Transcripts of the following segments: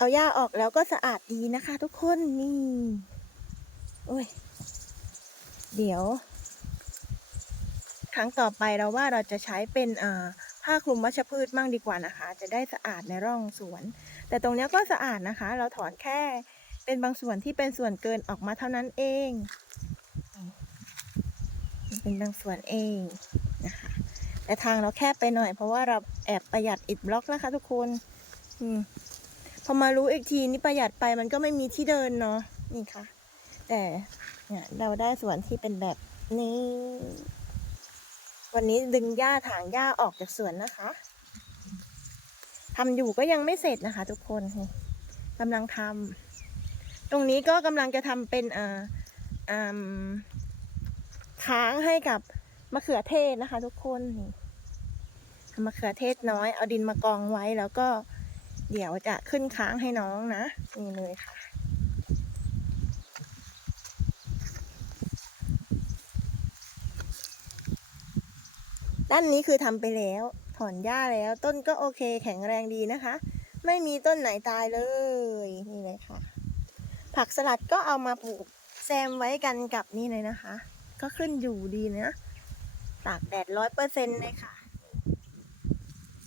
เอาหญ้าออกแล้วก็สะอาดดีนะคะ ทุกคนนี่โอ้ย เดี๋ยว ครั้งต่อไปเราว่าเราจะใช้เป็นอ่าผ้าคลุมวัชพืชมั่งดีกว่านะคะ จะได้สะอาดในร่องสวน แต่ตรงนี้ก็สะอาดนะคะ เราถอนแค่เป็นบางส่วนที่เป็นส่วนเกินออกมาเท่านั้นเอง เป็นบางส่วนเองนะคะ แต่ทางเราแคบไปหน่อย เพราะว่าเราแอบประหยัดอิฐบล็อกนะคะ ทุกคนอม อมารู้อีกทีนี่ประหยัดไปมันก็ไม่มีที่เดินเนาะนี่ค่ะ แต่เนี่ยเราได้สวนที่เป็นแบบนี้ วันนี้ดึงหญ้าถางหญ้าออกจากสวนนะคะทำอยู่ก็ยังไม่เสร็จนะคะ ทุกคนกำลังทำตรงนี้ก็กำลังจะทำเป็นอ่าอ่าค้างให้กับมะเขือเทศนะคะ ทุกคนนี่มะเขือเทศน้อย เอาดินมากองไว้แล้วก็ เดี๋ยวจะขึ้นค้างให้น้องนะ นี่เลยค่ะ ด้านนี้คือทำไปแล้ว ถอนหญ้าแล้วต้นก็โอเคแข็งแรงดีนะคะ ไม่มีต้นไหนตายเลย นี่เลยค่ะ ผักสลัดก็เอามาปลูกแซมไว้กันกับนี่เลยนะคะ ก็ขึ้นอยู่ดีนะตากแดดร้อยเปอร์เซ็นต์เลยค่ะ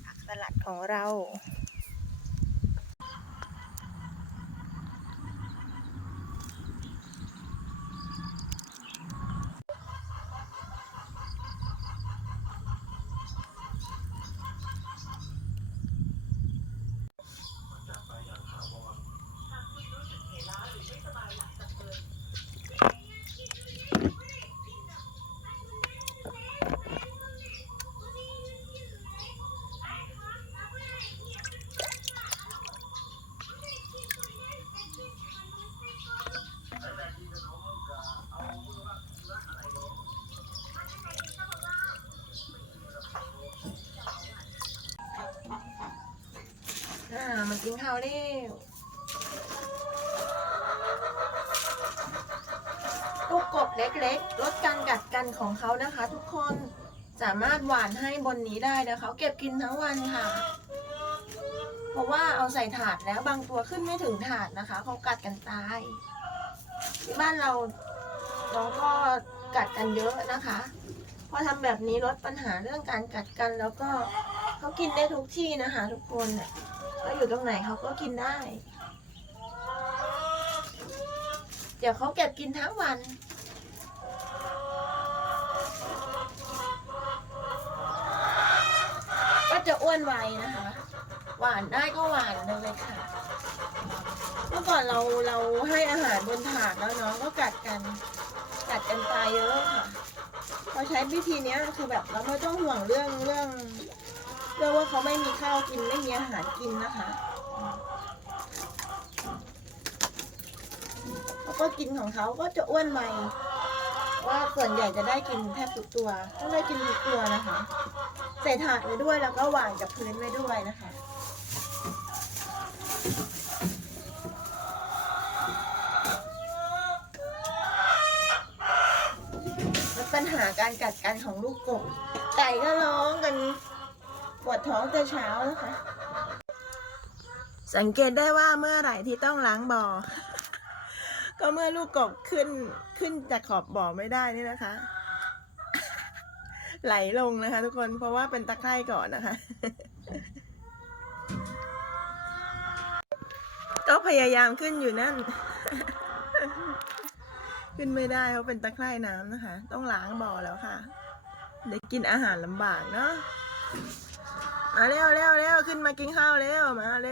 ผักสลัดของเรา กินข้าวเร็วลูกกบเล็กๆ ลดการกัดกันของเขานะคะ ทุกคนสามารถหวานให้บนนี้ได้นะคะเก็บกินทั้งวันค่ะ เพราะว่าเอาใส่ถาดแล้วบางตัวขึ้นไม่ถึงถาดนะคะเขากัดกันตาย ที่บ้านเราน้องก็กัดกันเยอะนะคะพอทำแบบนี้ลดปัญหาเรื่องการกัดกันแล้วก็เขากินได้ทุกที่นะคะ ทุกคนน่ะ ก็อยู่ตรงไหนเขาก็กินได้ เดี๋ยวเขาเก็บกินทั้งวัน ก็จะอ้วนไวนะคะ หวานได้ก็หวานเลยค่ะ เมื่อก่อนเราเราให้อาหารบนถาดแล้วน้องก็กัดกัน กัดกันตายเยอะค่ะพอใช้วิธีนี้คือแบบเราไม่ต้องห่วงเรื่องเรื่อง เรื่อว่าเขาไม่มีข้าวกินไม่มีอาหารกินนะคะเขาก็กินของเขาก็จะอ้วนไวว่าส่วนใหญ่จะได้กินแทบทุกตัว ต้องได้กินทุกตัวนะคะใส่ถาดไว้ด้วยแล้วก็วางกับพื้นไว้ด้วยนะคะลดปัญหาการกัดกันของลูกกบไก่ก็ร้องกัน ปวดท้องแต่เช้านะคะ สังเกตได้ว่าเมื่อไหร่ที่ต้องล้างบ่อ ก็เมื่อลูกกบขึ้นขึ้นจากขอบบ่อไม่ได้นี่นะคะ ไหลลงนะคะ ทุกคนเพราะว่าเป็นตะไคร่ก่อนนะคะ ก็พยายามขึ้นอยู่นั่น ขึ้นไม่ได้เพราะเป็นตะไคร่น้ำนะคะ ต้องล้างบ่อแล้วค่ะ เดี๋ยวกินอาหารลำบากเนาะ มาเร็วเร็วเร็วขึ้นมากินข้าวเร็วมาเร็ว